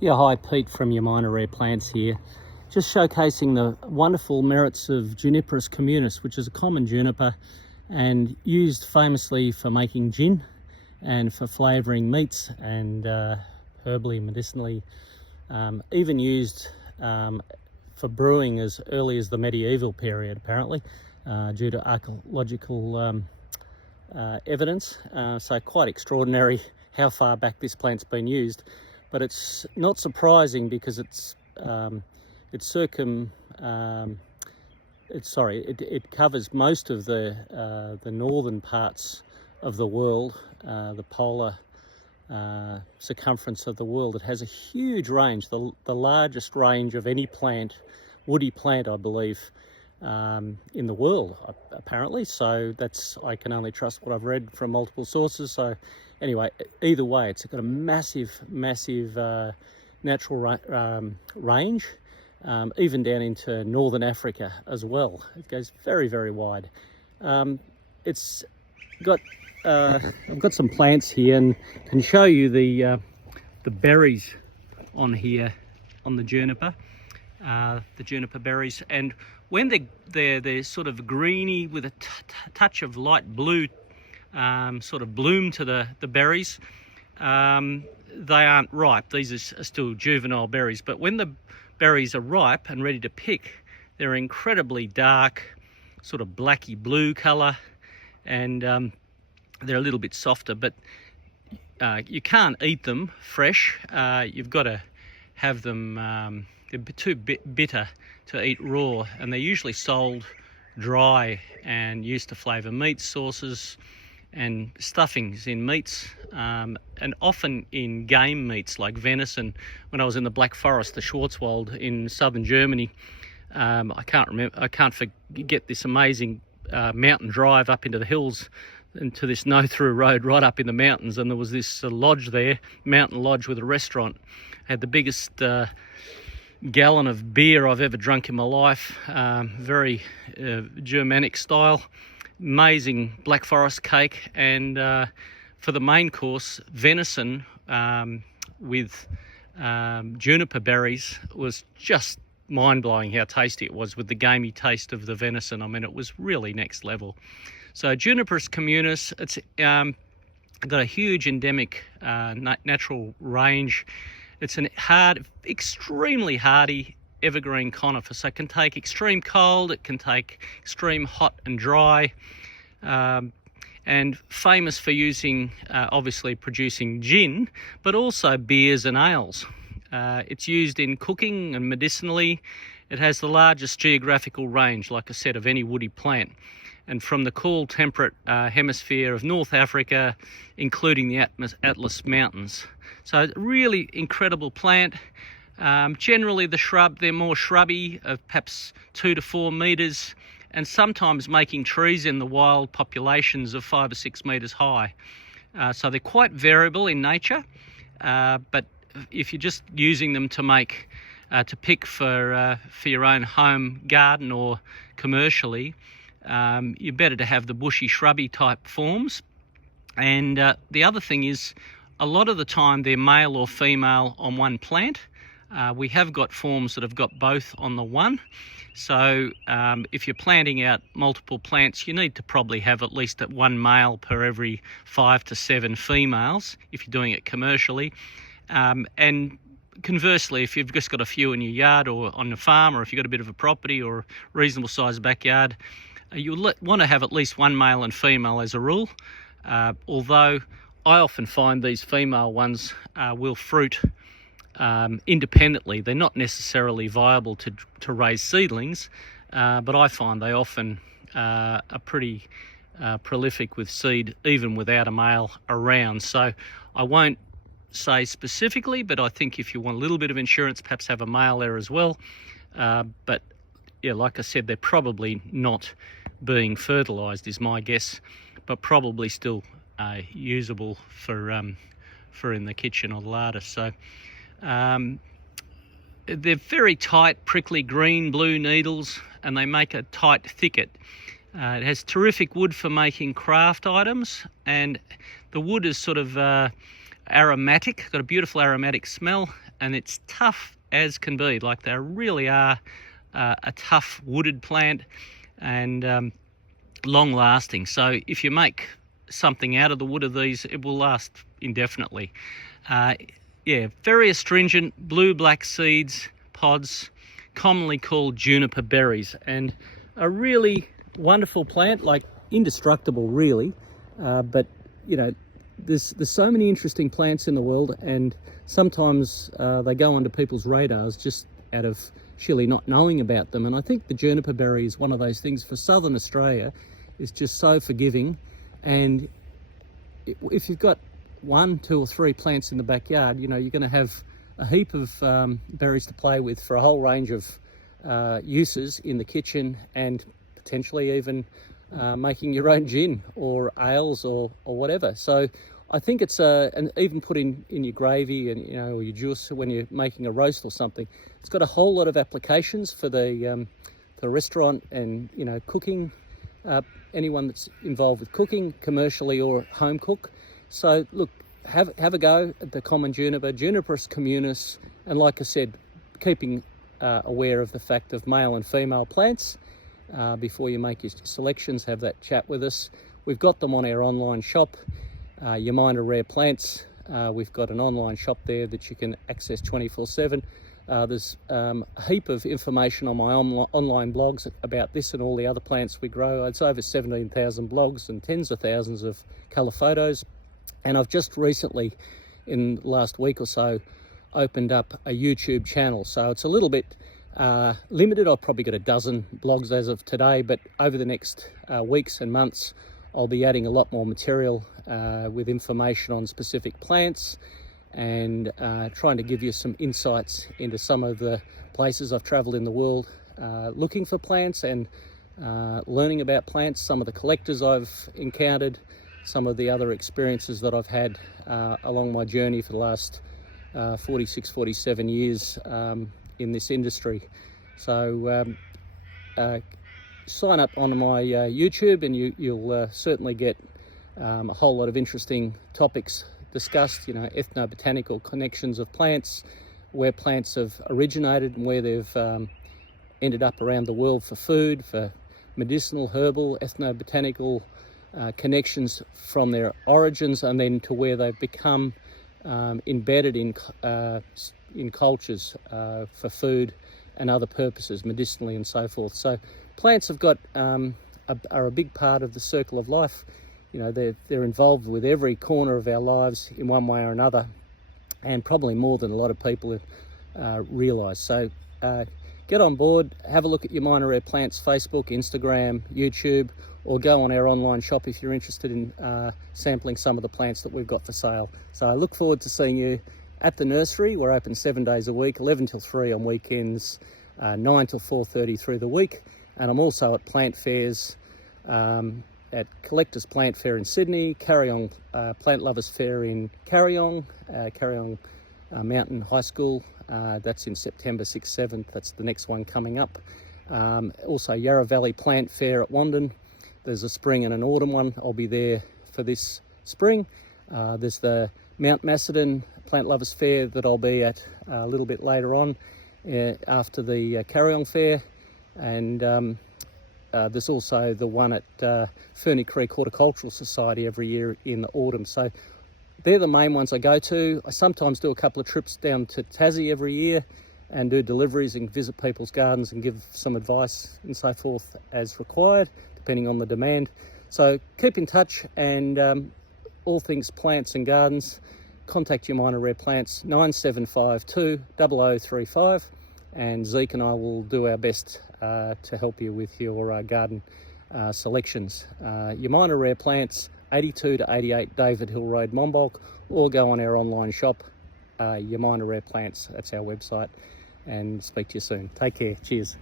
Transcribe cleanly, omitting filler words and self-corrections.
Yeah, hi, Pete from Yamina Rare Plants here. Just showcasing the wonderful merits of Juniperus communis, which is a common juniper and used famously for making gin and for flavouring meats and herbally, medicinally, even used for brewing as early as the medieval period, apparently, due to archaeological evidence. So quite extraordinary how far back this plant's been used. But it's not surprising because it covers most of the northern parts of the world, the polar circumference of the world. It has a huge range, the largest range of any plant, woody plant, I believe, in the world, apparently. So I can only trust what I've read from multiple sources. So anyway, either way, it's got a massive natural range, even down into Northern Africa as well. It goes very, very wide. It's got I've got some plants here and can show you the berries on here on the Juniper berries, and when they're sort of greeny with a touch of light blue sort of bloom to the berries, they aren't ripe. These are still juvenile berries, but when the berries are ripe and ready to pick, they're incredibly dark, sort of blacky blue colour, and they're a little bit softer, but you can't eat them fresh. You've got to have them, they're too bitter to eat raw, and they're usually sold dry and used to flavour meat sauces and stuffings in meats, and often in game meats like venison. When I was in the Black Forest, the Schwarzwald in southern Germany, I can't forget this amazing mountain drive up into the hills and to this no-through road right up in the mountains, and there was this lodge there, mountain lodge with a restaurant. Had the biggest gallon of beer I've ever drunk in my life, very Germanic style. Amazing Black Forest cake, and for the main course, venison with juniper berries was just mind-blowing how tasty it was, with the gamey taste of the venison. I mean, it was really next level. So Juniperus communis, it's got a huge endemic natural range. It's an extremely hardy evergreen conifer, so it can take extreme cold, it can take extreme hot and dry, and famous for using, obviously producing gin, but also beers and ales. It's used in cooking and medicinally. It has the largest geographical range, like I said, of any woody plant, and from the cool temperate hemisphere of North Africa, including the Atlas Mountains. So really incredible plant. Generally the shrub, they're more shrubby, of perhaps 2 to 4 metres, and sometimes making trees in the wild populations of 5 or 6 metres high. So they're quite variable in nature, but if you're just using them to pick for your own home garden or commercially, you're better to have the bushy shrubby type forms. And the other thing is, a lot of the time they're male or female on one plant. We have got forms that have got both on the one. So if you're planting out multiple plants, you need to probably have at least one male per every 5 to 7 females if you're doing it commercially. And conversely, if you've just got a few in your yard or on the farm, or if you've got a bit of a property or a reasonable sized backyard, you'll want to have at least one male and female as a rule. Although I often find these female ones will fruit independently. They're not necessarily viable to raise seedlings, but I find they often are pretty prolific with seed even without a male around. So I won't say specifically, but I think if you want a little bit of insurance, perhaps have a male there as well. But yeah, like I said, they're probably not being fertilised is my guess, but probably still usable for in the kitchen or the larder. So they're very tight, prickly green blue needles, and they make a tight thicket. It has terrific wood for making craft items, and the wood is sort of aromatic, got a beautiful aromatic smell, and it's tough as can be. Like, they really are a tough wooded plant, and long lasting. So if you make something out of the wood of these, it will last indefinitely. Yeah, very astringent, blue-black seeds, pods, commonly called Juniper berries, and a really wonderful plant, like indestructible really. But you know, there's so many interesting plants in the world, and sometimes they go under people's radars just out of sheerly not knowing about them. And I think the juniper berry is one of those things for southern Australia. Is just so forgiving, and if you've got 1, 2 or 3 plants in the backyard, you know, you're going to have a heap of berries to play with for a whole range of uses in the kitchen, and potentially even making your own gin or ales or whatever. So I think it's and even put in your gravy and, you know, or your juice when you're making a roast or something. It's got a whole lot of applications for the restaurant and, you know, cooking. Anyone that's involved with cooking, commercially or home cook. So look, have a go at the common juniper, Juniperus communis, and like I said, keeping aware of the fact of male and female plants. Before you make your selections, have that chat with us. We've got them on our online shop, Yamina Rare Plants. We've got an online shop there that you can access 24/7. There's a heap of information on my online blogs about this and all the other plants we grow. It's over 17,000 blogs and tens of thousands of colour photos. And I've just recently, in the last week or so, opened up a YouTube channel. So it's a little bit limited. I've probably got a dozen blogs as of today, but over the next weeks and months, I'll be adding a lot more material with information on specific plants, and trying to give you some insights into some of the places I've travelled in the world looking for plants, and learning about plants, some of the collectors I've encountered, some of the other experiences that I've had along my journey for the last 46, 47 years in this industry. So sign up on my YouTube, and you'll certainly get a whole lot of interesting topics discussed, you know, ethnobotanical connections of plants, where plants have originated and where they've ended up around the world for food, for medicinal, herbal, ethnobotanical connections from their origins, and then to where they've become embedded in cultures for food and other purposes, medicinally and so forth. So plants have got are a big part of the circle of life. You know, they're involved with every corner of our lives in one way or another, and probably more than a lot of people realise. So get on board, have a look at Yamina Rare Plants Facebook, Instagram, YouTube, or go on our online shop if you're interested in sampling some of the plants that we've got for sale. So I look forward to seeing you at the nursery. We're open 7 days a week, 11 till 3 on weekends, 9 till 4:30 through the week. And I'm also at plant fairs, at Collectors Plant Fair in Sydney, Carryong Plant Lovers Fair in Carryong Mountain High School. That's in September 6th, 7th. That's the next one coming up. Also Yarra Valley Plant Fair at Wandon. There's a spring and an autumn one. I'll be there for this spring. There's the Mount Macedon Plant Lovers Fair that I'll be at a little bit later on after the Carryong Fair. And there's also the one at Ferny Creek Horticultural Society every year in the autumn. So they're the main ones I go to. I sometimes do a couple of trips down to Tassie every year and do deliveries and visit people's gardens and give some advice and so forth as required, depending on the demand. So keep in touch, and all things plants and gardens, contact Yamina Rare Plants 9752 0035, and Zeke and I will do our best to help you with your garden selections. Yamina Rare Plants, 82 to 88 David Hill Road, Monbulk, or go on our online shop, Yamina Rare Plants. That's our website, and speak to you soon. Take care. Cheers.